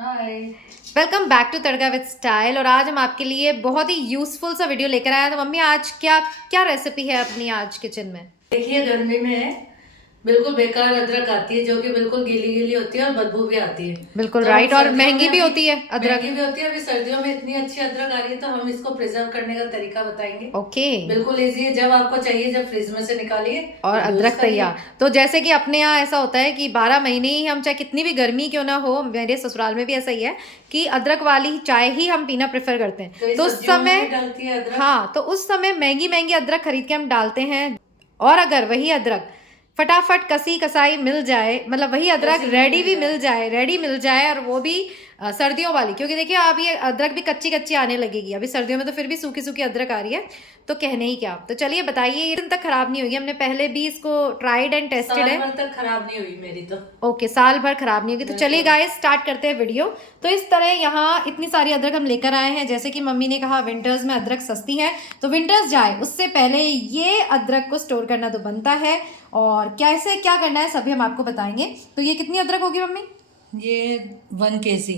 Hi. Welcome back to Tadka with style. और आज हम आपके लिए बहुत ही यूजफुल सा वीडियो लेकर आए हैं। तो मम्मी आज क्या क्या रेसिपी है अपनी आज किचन में? देखिए, गर्मी में बिल्कुल बेकार अदरक आती है, जो कि बिल्कुल गीली गीली होती है और बदबू भी आती है। बिल्कुल तो हम राइट। और सर्दियों महंगी में भी अभी होती है अदरक। महंगी भी होती है। अभी सर्दियों में इतनी अच्छी अदरक आ रही है, तो हम इसको प्रिजर्व करने का तरीका बताएंगे। ओके। बिल्कुल इजी है, जब आपको चाहिए जब फ्रिज में से निकालिए और और यूज अदरक करिए। तैयार। तो जैसे कि अपने यहाँ ऐसा होता है कि 12 महीने ही हम, चाहे कितनी भी गर्मी क्यों ना हो, मेरे ससुराल में भी ऐसा ही है कि अदरक वाली चाय ही हम पीना प्रेफर करते हैं। तो ये तो उस सब्जियों में समय, भी डलती है अदरक। हाँ, तो उस समय महंगी महंगी अदरक खरीद के हम डालते हैं। और अगर वही अदरक फटाफट कसी कसाई मिल जाए, मतलब वही अदरक रेडी भी मिल जाए, रेडी मिल जाए, और वो भी सर्दियों वाली, क्योंकि देखिए अब ये अदरक भी कच्ची कच्ची आने लगेगी। अभी सर्दियों में तो फिर भी सूखी सूखी अदरक आ रही है, तो कहने ही क्या। तो चलिए बताइए, ये दिन तक खराब नहीं होगी। हमने पहले भी इसको ट्राइड एंड टेस्टेड है। साल भर तक खराब नहीं हुई मेरी तो। ओके, साल भर खराब नहीं होगी। तो चलिए गाइस स्टार्ट करते हैं वीडियो। तो इस तरह यहाँ इतनी सारी अदरक हम लेकर आए हैं। जैसे कि मम्मी ने कहा विंटर्स में अदरक सस्ती है, तो विंटर्स जाए उससे पहले ये अदरक को स्टोर करना तो बनता है। और कैसे क्या करना है सभी हम आपको बताएंगे। तो ये कितनी अदरक होगी मम्मी? ये 1 kg।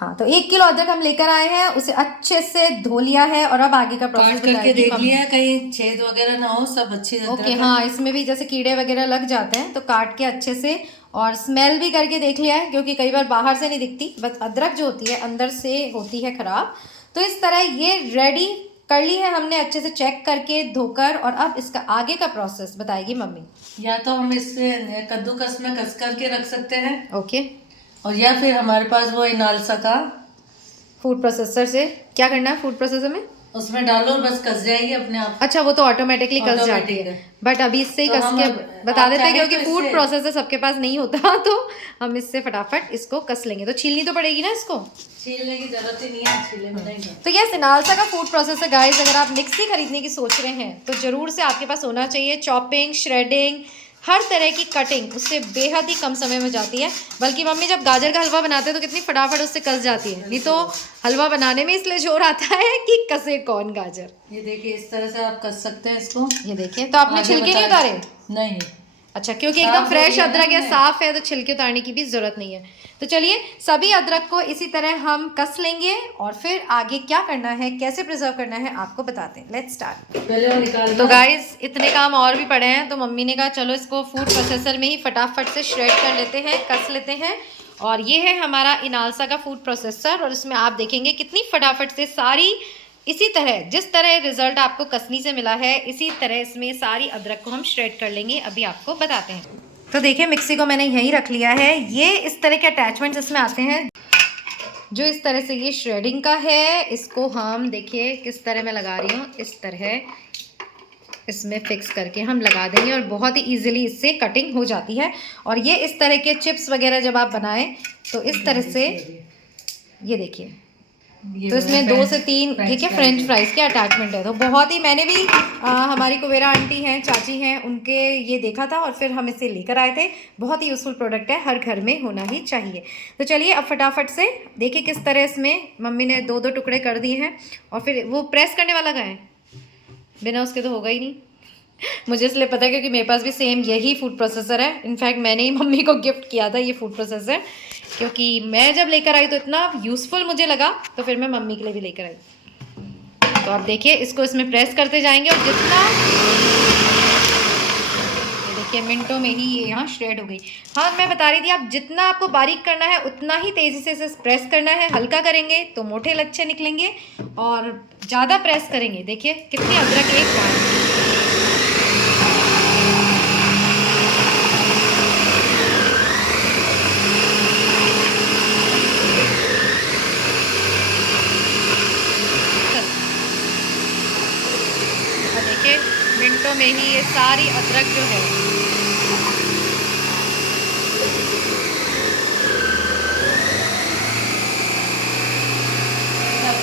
हाँ, तो 1 किलो अदरक हम लेकर आए हैं, उसे अच्छे से धो लिया है और अब आगे का प्रोसेस काट करके देख मम्मी। लिया, कहीं छेद वगैरह ना हो, सब अच्छी ओके, अदरक है। हाँ, इसमें भी जैसे कीड़े वगैरह लग जाते हैं, तो काट के अच्छे से। और स्मेल भी करके देख लिया है, क्योंकि कई बार बाहर से नहीं दिखती, बस अदरक जो होती है अंदर से होती है खराब। तो इस तरह ये रेडी कर ली है हमने, अच्छे से चेक करके धोकर। और अब इसका आगे का प्रोसेस बताएगी मम्मी। या तो हम इससे कद्दूकस में कस करके रख सकते हैं, ओके। और या फिर हमारे पास वो इनालसा का, फूड प्रोसेसर से क्या करना है? फूड प्रोसेसर में उसमें डालो और बस कस जाएगी अपने आप। अच्छा, वो तो ऑटोमेटिकली कस जाती ऑटोमेटिक है। है। बट अभी इससे ही तो कस हम के बता आप देते हैं, चाहें क्योंकि तो फूड इससे प्रोसेसर सबके पास नहीं होता तो हम इससे फटाफट इसको कस लेंगे। तो छीलनी तो पड़ेगी ना इसको? छीलने की जरूरत ही नहीं है, छीले में नहीं। तो ये सिनालसा का फूड प्रोसेसर गाइस, अगर आप मिक्सी खरीदने की सोच रहे हैं तो जरूर से आपके पास होना चाहिए। चॉपिंग, श्रेडिंग, हर तरह की कटिंग उससे बेहद ही कम समय में जाती है। बल्कि मम्मी जब गाजर का हलवा बनाते हैं तो कितनी फटाफट उससे कस जाती है। नहीं तो हलवा बनाने में इसलिए जोर आता है कि कसे कौन गाजर। ये देखिए, इस तरह से आप कस सकते हैं इसको। ये देखिए, तो आपने छिलके नहीं उतारे? नहीं। अच्छा, क्योंकि एकदम फ्रेश दिया ना अदरक है, हमने। साफ है, तो छिलके उतारने की भी जरूरत नहीं है। तो चलिए सभी अदरक को इसी तरह हम कस लेंगे, और फिर आगे क्या करना है, कैसे प्रिजर्व करना है, आपको बताते हैं। Let's start. पहले निकाल तो गाइस इतने काम और भी पड़े हैं, तो मम्मी ने कहा चलो इसको फूड प्रोसेसर में ही फटाफट से श्रेड कर लेते हैं, कस लेते हैं। और ये है हमारा इनालसा का फूड प्रोसेसर, और इसमें आप देखेंगे कितनी फटाफट से सारी, इसी तरह जिस तरह रिजल्ट आपको कसनी से मिला है, इसी तरह इसमें सारी अदरक को हम श्रेड कर लेंगे। अभी आपको बताते हैं। तो देखिए मिक्सी को मैंने यहीं रख लिया है। ये इस तरह के अटैचमेंट्स इसमें आते हैं, जो इस तरह से ये श्रेडिंग का है। इसको हम देखिए किस तरह मैं लगा रही हूँ, इस तरह इसमें फिक्स करके हम लगा देंगे, और बहुत ही इजीली इससे कटिंग हो जाती है। और ये इस तरह के चिप्स वगैरह जब आप बनाएं तो इस तरह से, ये देखिए, तो इसमें 2 से 3 ठीक है फ्रेंच फ्राइज के अटैचमेंट है। तो बहुत ही, मैंने भी हमारी कुबेरा आंटी हैं, चाची हैं, उनके ये देखा था और फिर हम इसे लेकर आए थे। बहुत ही यूज़फुल प्रोडक्ट है, हर घर में होना ही चाहिए। तो चलिए अब फटाफट से देखिए किस तरह इसमें मम्मी ने 2-2 टुकड़े कर दिए हैं। और फिर वो प्रेस करने वाला कहाँ है? बिना उसके तो होगा ही नहीं। मुझे इसलिए पता है क्योंकि मेरे पास भी सेम यही फूड प्रोसेसर है। इनफैक्ट मैंने ही मम्मी को गिफ्ट किया था ये फूड प्रोसेसर, क्योंकि मैं जब लेकर आई तो इतना यूज़फुल मुझे लगा, तो फिर मैं मम्मी के लिए भी लेकर आई। तो आप देखिए इसको इसमें प्रेस करते जाएंगे, और जितना, ये देखिए मिनटों में ही ये यहाँ श्रेड हो गई। हाँ, मैं बता रही थी, आप जितना आपको बारीक करना है उतना ही तेज़ी से इसे प्रेस करना है। हल्का करेंगे तो मोटे लच्छे निकलेंगे, और ज़्यादा प्रेस करेंगे देखिए कितनी अदरक एक बार। देखिए मिनटों में ही ये सारी अदरक जो है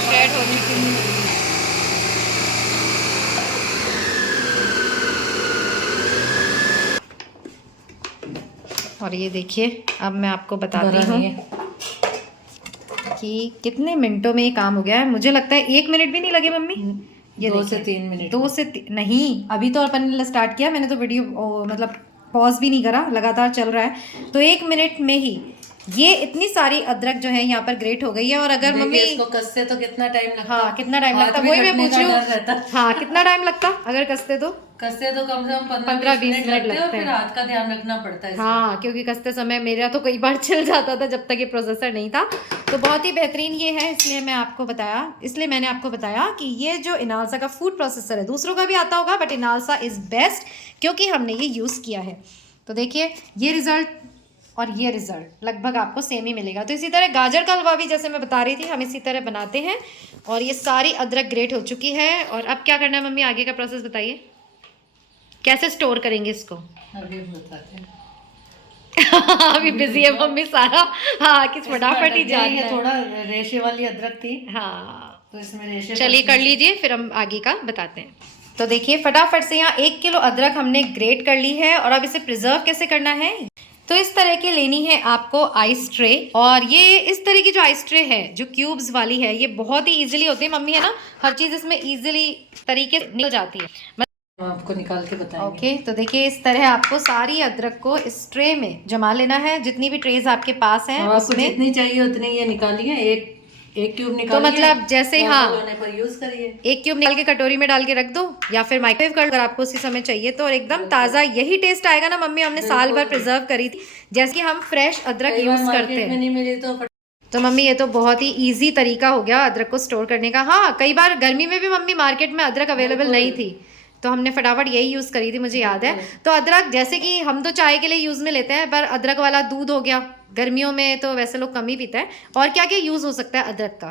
श्रेड हो चुकी है। और ये देखिए अब मैं आपको बताती हूँ कि कितने मिनटों में ये काम हो गया है। मुझे लगता है 1 मिनट भी नहीं लगे मम्मी। ये 2 से 3 मिनट। 2 से नहीं, अभी तो अपन ने स्टार्ट किया, मैंने तो वीडियो मतलब पॉज भी नहीं करा, लगातार चल रहा है। तो 1 मिनट में ही ये इतनी सारी अदरक जो है यहाँ पर ग्रेट हो गई है। और अगर मम्मी इसको कसते तो कितना टाइम लगता, हाँ कितना टाइम हाथ लगता, भी वही मैं कटने पूछ का रही डर रहता। हूँ। हाँ कितना टाइम लगता अगर कसते तो? कसते तो कम से कम 15-20 मिनट लगते हैं, और लगते फिर हैं। हाथ का ध्यान रखना पड़ता है इसमें। हाँ क्योंकि कसते समय मेरा तो कई बार छिल जाता था जब तक ये प्रोसेसर नहीं था। तो बहुत ही बेहतरीन ये है, इसलिए मैंने आपको बताया कि ये जो इनालसा का फूड प्रोसेसर है, दूसरों का भी आता होगा बट इनालसा इज़ बेस्ट क्योंकि हमने ये यूज़ किया है। तो देखिए ये रिज़ल्ट और ये रिज़ल्ट लगभग आपको सेम ही मिलेगा। तो इसी तरह गाजर का हलवा भी जैसे मैं बता रही थी हम इसी तरह बनाते हैं। और ये सारी अदरक ग्रेट हो चुकी है। और अब क्या करना है मम्मी, आगे का प्रोसेस बताइए, कैसे स्टोर करेंगे इसको? अभी बताते हैं। अभी बिजी है मम्मी सारा। हाँ किस फटाफट ही जा ये थोड़ा रेशे वाली अदरक थी, हाँ तो इसमें रेशे चलिए कर लीजिए, फिर हम आगे का बताते हैं। तो देखिए फटाफट से यहाँ 1 किलो अदरक हमने ग्रेट कर ली है। और अब इसे प्रिजर्व कैसे करना है, तो इस तरह की लेनी है आपको आइस ट्रे। और ये इस तरह की जो आइस ट्रे है जो क्यूब्स वाली है, ये बहुत ही इजीली होती है मम्मी, है ना, हर चीज़ इसमें इजीली तरीके से निकल जाती है। आपको निकाल के बताएंगे। ओके तो देखिए इस तरह आपको सारी अदरक को इस ट्रे में जमा लेना है, जितनी भी ट्रेज आपके पास हैं उसमें जितनी चाहिए उतनी ये निकालिए। एक क्यूब निकालिए, तो मतलब जैसे हाँ पर यूज करिए। 1 क्यूब निकाल के कटोरी में डाल के रख दो या फिर माइक्रोवेव कर, अगर आपको उसी समय चाहिए तो। और एकदम ताज़ा यही टेस्ट आएगा ना मम्मी, हमने साल भर प्रिजर्व करी थी, जैसे कि हम फ्रेश अदरक यूज करते हैं। नहीं मिली तो मम्मी ये तो बहुत ही इजी तरीका हो गया अदरक को स्टोर करने का। हाँ कई बार गर्मी में भी मम्मी मार्केट में अदरक अवेलेबल नहीं थी तो हमने फटाफट यही यूज़ करी थी, मुझे याद है। तो अदरक जैसे कि हम तो चाय के लिए यूज़ में लेते हैं, पर अदरक वाला दूध हो गया, गर्मियों में तो वैसे लोग कम ही पीते हैं। और क्या क्या यूज़ हो सकता है अदरक का?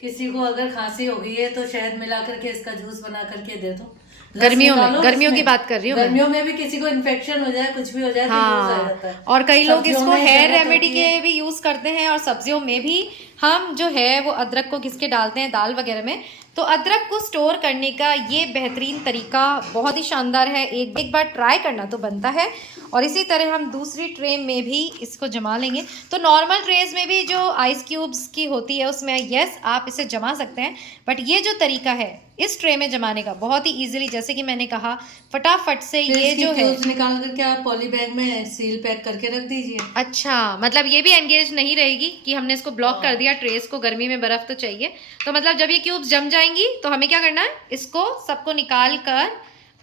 किसी को अगर खांसी हो गई है तो शहद मिला करके इसका जूस बना करके दे दो। गर्मियों की बात कर रही हूँ, गर्मियों में भी किसी को इन्फेक्शन हो जाए, कुछ भी हो जाए तो यूज आ जाता है। और कई लोग इसको हेयर जरूरत रेमेडी होती के है। भी यूज करते हैं। और सब्जियों में भी हम जो है वो अदरक को घिस के डालते हैं दाल वगैरह में। तो अदरक को स्टोर करने का ये बेहतरीन तरीका बहुत ही शानदार है, एक बार ट्राई करना तो बनता है। और इसी तरह हम दूसरी ट्रे में भी इसको जमा लेंगे। तो नॉर्मल ट्रेज में भी जो आइस क्यूब्स की होती है उसमें यस आप इसे जमा सकते हैं, बट ये जो तरीका है इस ट्रे में जमाने का बहुत ही इजीली, जैसे कि मैंने कहा फटाफट से ये जो है निकाल करके आप पॉली बैग में सील पैक करके रख दीजिए। अच्छा मतलब ये भी एंगेज नहीं रहेगी कि हमने इसको ब्लॉक कर दिया ट्रेस को, गर्मी में बर्फ तो चाहिए। तो मतलब जब ये क्यूब्स जम जाएंगी तो हमें क्या करना है, इसको सबको निकाल कर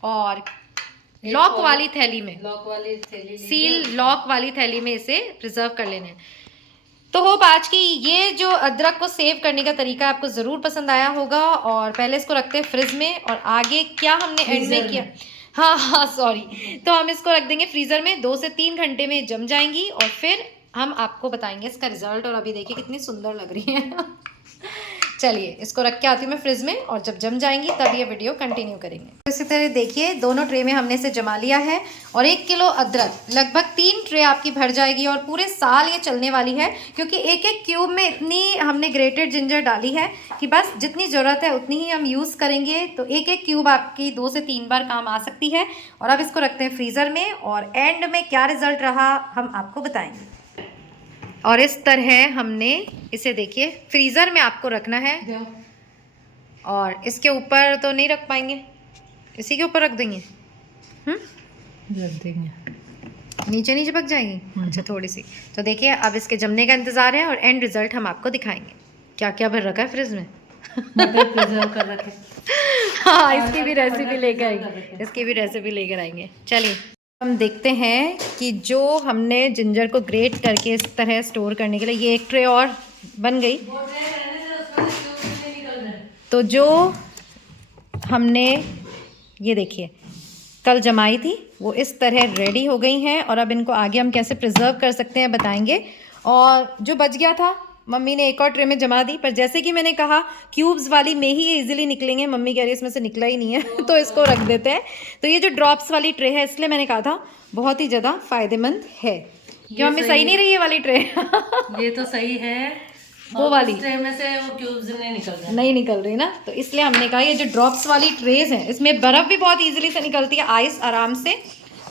और लॉक वाली थैली में, सील लॉक वाली थैली में इसे प्रिजर्व कर लेना है। तो होप आज की ये जो अदरक को सेव करने का तरीका आपको ज़रूर पसंद आया होगा। और पहले इसको रखते हैं फ्रिज में, और आगे क्या हमने एंड में किया, हाँ सॉरी, तो हम इसको रख देंगे फ्रीज़र में, 2 से 3 घंटे में जम जाएंगी और फिर हम आपको बताएंगे इसका रिजल्ट। और अभी देखिए कितनी सुंदर लग रही है। चलिए इसको रख के आती हूँ मैं फ्रिज में, और जब जम जाएंगी तब ये वीडियो कंटिन्यू करेंगे। तो इसी तरह देखिए दोनों ट्रे में हमने इसे जमा लिया है। और 1 किलो अदरक लगभग 3 ट्रे आपकी भर जाएगी और पूरे साल ये चलने वाली है, क्योंकि एक एक क्यूब में इतनी हमने ग्रेटेड जिंजर डाली है कि बस जितनी ज़रूरत है उतनी ही हम यूज़ करेंगे। तो एक एक क्यूब आपकी 2 से 3 बार काम आ सकती है। और अब इसको रखते हैं फ्रीज़र में, और एंड में क्या रिज़ल्ट रहा हम आपको बताएंगे। और इस तरह हमने इसे देखिए फ्रीज़र में आपको रखना है, और इसके ऊपर तो नहीं रख पाएंगे, इसी के ऊपर रख देंगे, रख देंगे, नीचे नीचे पक जाएगी। अच्छा थोड़ी सी। तो देखिए अब इसके जमने का इंतज़ार है और एंड रिजल्ट हम आपको दिखाएंगे। क्या क्या भर रखा है फ्रिज में, मटर प्रिजर्व कर रखे। हाँ इसकी भी रेसिपी लेकर आएंगे, इसकी भी रेसिपी लेकर आएंगे। चलिए हम देखते हैं कि जो हमने जिंजर को ग्रेट करके इस तरह स्टोर करने के लिए, ये एक ट्रे और बन गई। तो जो हमने ये देखिए कल जमाई थी वो इस तरह रेडी हो गई हैं। और अब इनको आगे हम कैसे प्रिजर्व कर सकते हैं बताएंगे। और जो बच गया था मम्मी ने एक और ट्रे में जमा दी, पर जैसे कि मैंने कहा क्यूब्स वाली में ही ये इजीली निकलेंगे, मम्मी कह रही है इसमें से निकला ही नहीं है तो इसको रख देते हैं। तो ये जो ड्रॉप्स वाली ट्रे है इसलिए मैंने कहा था बहुत ही ज़्यादा फायदेमंद है। क्यों मम्मी सही नहीं रही ये वाली ट्रे? ये तो सही है, वो वाली ट्रे में से वो क्यूब्स नहीं निकल रही ना, तो इसलिए हमने कहा ये जो ड्रॉप्स वाली ट्रेज हैं इसमें बर्फ़ भी बहुत ईजिली से निकलती है, आइस आराम से,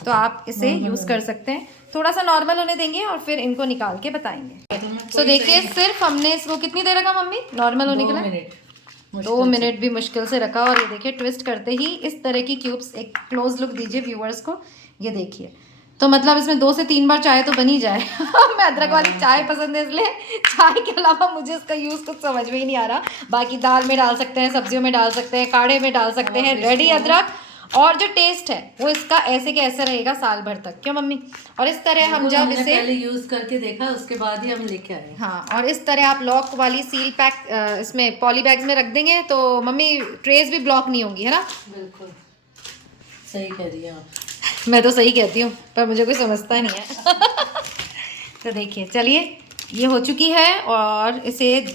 तो आप इसे यूज़ कर सकते हैं। थोड़ा सा नॉर्मल होने देंगे और फिर इनको निकाल के बताएंगे। तो देखिए सिर्फ हमने इसको कितनी देर रखा मम्मी नॉर्मल होने के लिए? 2 मिनट भी मुश्किल से रखा। और ये देखिए ट्विस्ट करते ही इस तरह की क्यूब्स, एक क्लोज लुक दीजिए व्यूअर्स को, ये देखिए तो मतलब इसमें 2 से 3 बार चाय तो बन ही जाए। मैं अदरक वाली चाय पसंद है इसलिए चाय के अलावा मुझे इसका यूज़ कुछ समझ में ही नहीं आ रहा। बाकी दाल में डाल सकते हैं, सब्जियों में डाल सकते हैं, काढ़े में डाल सकते हैं, रेडी अदरक। और जो टेस्ट है वो इसका ऐसे के ऐसे रहेगा साल भर तक, क्यों मम्मी? और इस तरह हम जब इसे पहले यूज करके देखा, उसके बाद ही हम लेके आए। हाँ, और इस तरह आप लॉक वाली सील पैक इसमें पॉली बैग्स में रख देंगे तो मम्मी ट्रेस भी ब्लॉक नहीं होंगी, है ना? बिल्कुल सही कह रही है आप। मैं तो सही कहती हूँ पर मुझे कोई समझता नहीं है। तो देखिए, चलिए ये हो चुकी है और इसे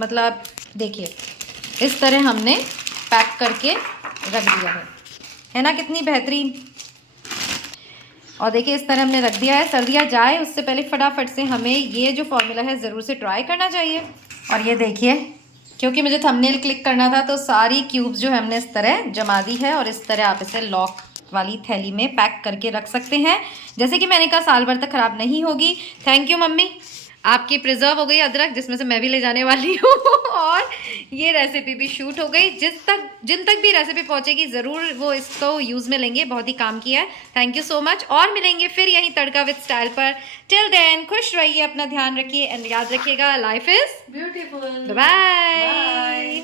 मतलब देखिए इस तरह हमने पैक करके रख दिया है ना? कितनी बेहतरीन। और देखिए इस तरह हमने रख दिया है। सर्दियाँ जाए उससे पहले फटाफट से हमें ये जो फॉर्मूला है ज़रूर से ट्राई करना चाहिए। और ये देखिए, क्योंकि मुझे थंबनेल क्लिक करना था तो सारी क्यूब्स जो हमने इस तरह जमा दी है और इस तरह आप इसे लॉक वाली थैली में पैक करके रख सकते हैं। जैसे कि मैंने कहा साल भर तक ख़राब नहीं होगी। थैंक यू मम्मी, आपकी प्रिजर्व हो गई अदरक, जिसमें से मैं भी ले जाने वाली हूँ। और ये रेसिपी भी शूट हो गई। जिन तक भी रेसिपी पहुँचेगी ज़रूर वो इसको यूज़ में लेंगे, बहुत ही काम किया है। Thank you so much. और मिलेंगे फिर यहीं तड़का विद स्टाइल पर। टिल देन खुश रहिए, अपना ध्यान रखिए एंड याद रखिएगा, लाइफ इज़ ब्यूटीफुल। बाय।